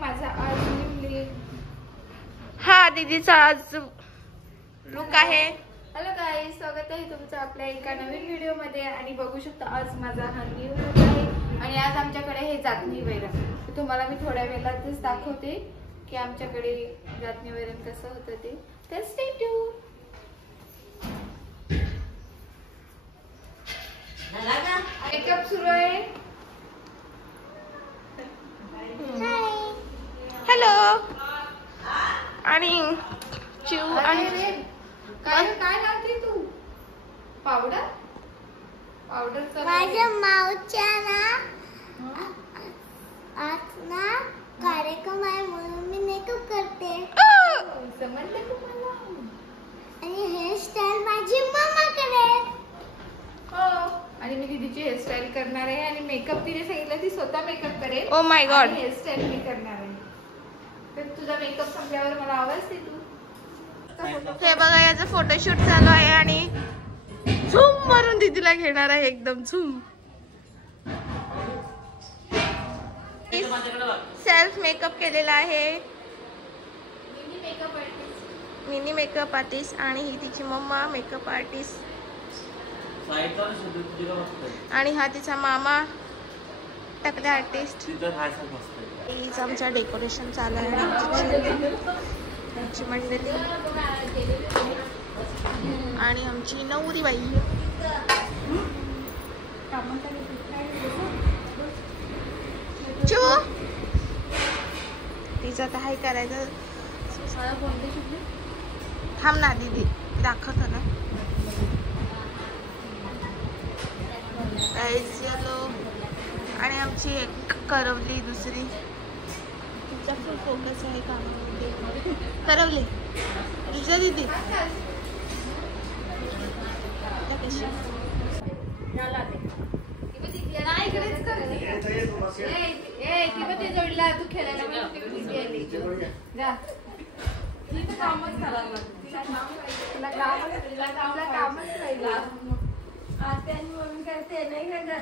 माझा आज हा दीदीचा आज लुक आहे. हॅलो गाईज, स्वागत आहे तुमचं आपल्या एका नवीन व्हिडिओ मध्ये. आणि बघू शकता आज माझा हा न्यू लुक आहे. आणि आज आमच्याकडे हे जातनी वैरण तुम्हाला मी थोड्या वेळातच दाखवते की आमच्याकडे जातनी वैरण कसं होतं ते. तर स्टे ट्यून. मेकअप सुरू आहे. हॅलो. आणि चिऊ आणि काय काय लावते तू? पावडर पावडर माझ्या माऊच्या ना आज ना कार्यक्रम आहे म्हणून मी मेकअप करते. समजलं तुम्हाला? आणि हेअरस्टाईल माझी मम्मा करेल. हो. आणि मी दीदीची हेअरस्टाईल करणार आहे. आणि मेकअप तिने सांगितलं ती स्वतः मेकअप करेल. Oh my God. हेअरस्टाईल मी करणार आहे. तर तुझा मेकअप संपल्यावर मला आवाज दे तू. हे बघा याचं फोटोशूट चालू आहे आणि झूम मारून दीदीला घेणार आहे एकदम झूम. सेल्फ मेकअप केलेला आहे. मिनी मेकअप आर्टिस्ट आणि ही तिची मम्मा मेकअप आर्टिस्ट. आणि हा तिचा मामा टकले आर्टिस्ट. हीच आमच्या डेकोरेशन चालू आहे. आमची मंडळी आणि आमची नवरी बाई. चू तिचं काय करायचं. थांब ना दीदी दाखवतो ना. आणि आमची एक करवली दुसरी. तिचा फुल फोकस आहे कामामध्ये. करवली तुझ्या दीदी कशी जोडला तू खेळायला कामच राहिला. म्हणून करते नाही का.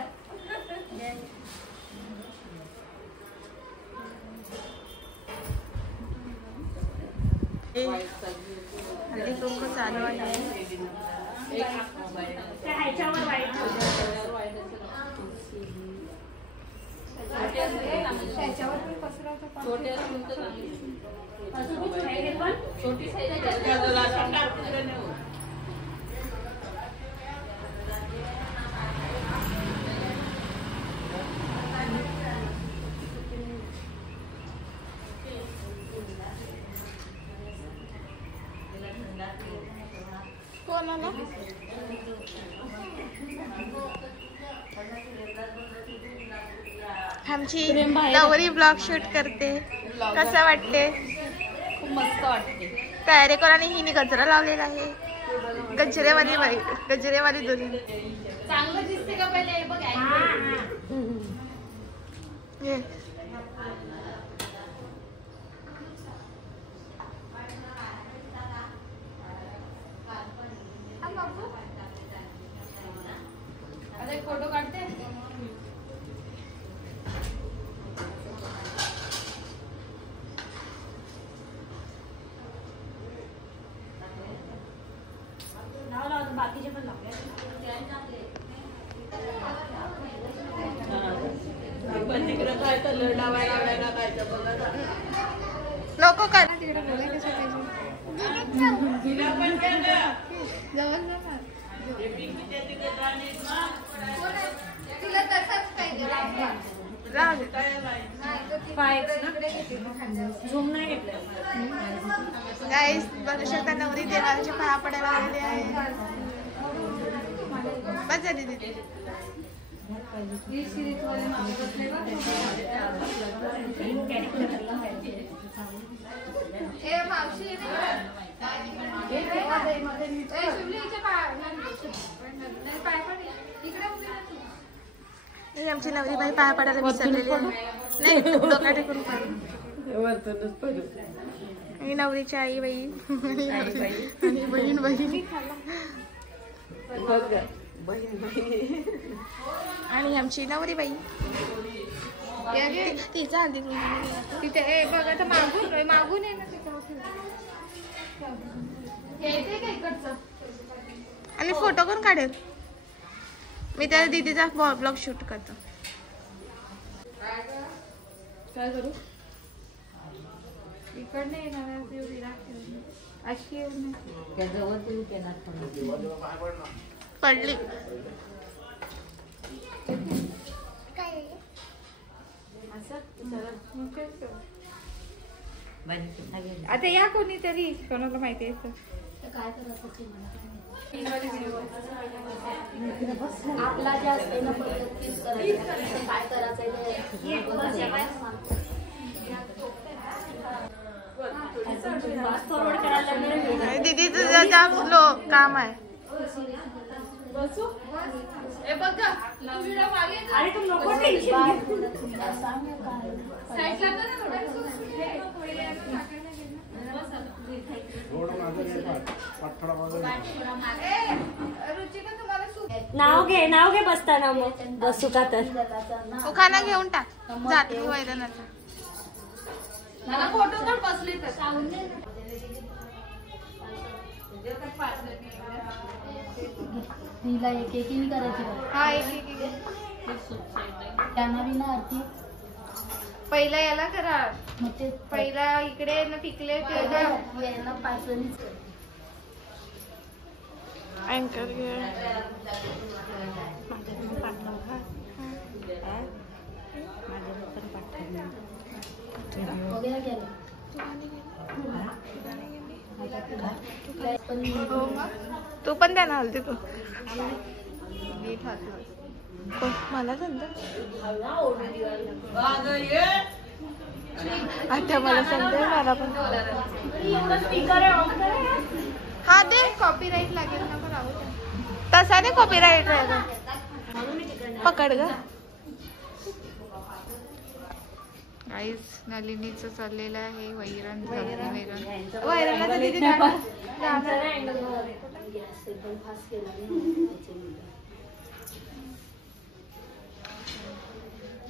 हल्ली कुंकू चालू आहे. कोणाला आमची नवरी ब्लॉग शूट करते. कसं वाटते? खूप मस्त वाटते. तयारी कोणाने हिने गजरा लावलेला आहे. गजरेवाली दोरी चांगलं दिसते का पहिले बघ. फोटो काढते. बाकीचे पण काय कलर लावायला नको का तिला तसाच पाहिजे. झूम नाही घेतलं. गाईस बघू शकता नवरी देवाच्या पाया पडायला आलेली आहे. बस झाली दीदी. आमची नवरी बाई पाया पडायला विसरलेली नाही. डोका टेकून आणि नवरीची आई बाई आणि बहीण बाई आणि आमची नवरी बाई. या घे. तिचा हल्दी कुंकू तिथे ए बघ आता मागून आहे ना तिथं यायचंय का इकडचं. आणि फोटो कोण काढेल? मी त्या दीदीचा ब्लॉग शूट करतो. काय करू इकडनं येणार आहे एवढी राखी अशी येऊन पडली. आता या कोणीतरी कोणाला माहिती आहे आपला जे असते ना काय करायचं दीदी तुझं जाम काम आहे. नाव घे बसताना मग बसू का तर खाना घेऊन टाक जात वैरणाचा. मला फोटो तर बसले तर तिला एक एक करायची हा एक त्यांना बी ना आरती पहिला याला करा. मग ते पहिला इकडे ना पिकले ते यायला पायसनीच अँकर घे. वगैरे गेलं तू पण द्या ना हल्दी तू. मला सांगतो अच्छा मला सांगते मला पण. हा दे. कॉपीराईट लागेल ना पण राहू दे. तसा नाही कॉपीराईट आहे. पकड ग. गाईज नलिनीचं चाललेलं आहे वैरण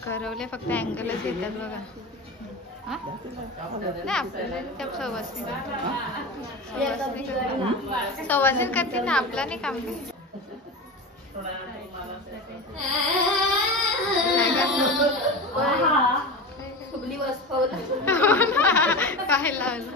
करवले फक्त अँगलच घेतात बघा. नाही आपल्याला त्या सवासीन करते ना आपला नाही काम नाही. काय लावलं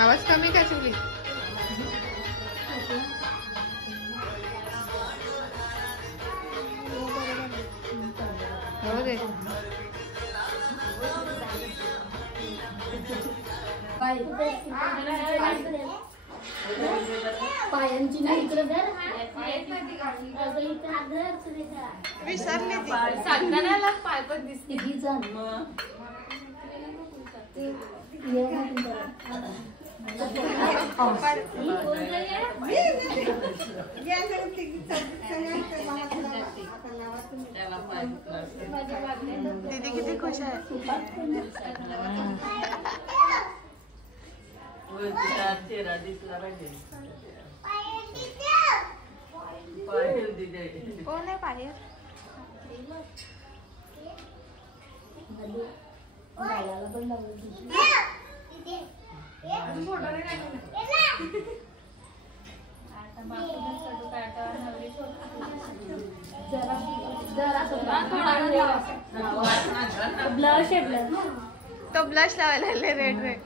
आवाज कमी का चुली. हो दे. पायांची नाही विसरले ती. सांगताना पाय पण दिसते. दीदी किती खुश आहे. कोण आहे बाहेर. ब्लश आहे तो ब्लश लावायला लागले रेड रेड.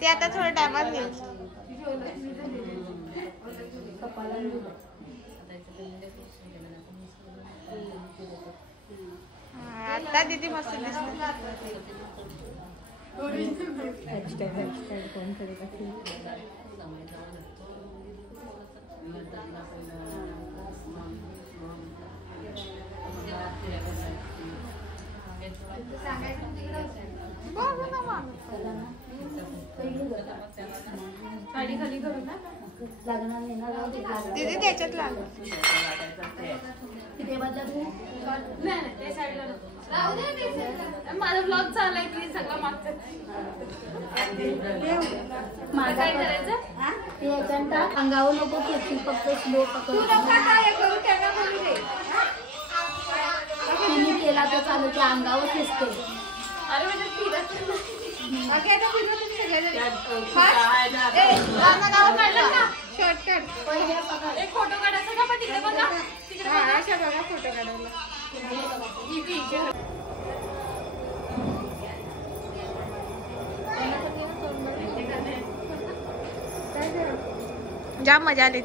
ते आता थोडं टायमात घेईल. आता दीदी मस्त दिसते. साडी खाली करू ना दीदी त्याच्यात लाग माझा ब्लॉग चाललाय की सगळं मागचं काय करायचं अंगावर नको केसी फक्त स्लो तू नका काय करू त्यांना बोलू दे तिने केला तर चालू त्या अंगावर खेचते अरे म्हणजे फिरत बाकी आता फिरत सगळ्याजणी शॉर्टकट एक फोटो काढायचा का पण तिकडे बघा तिकडे अशा बघा फोटो काढायला जाम मजा आली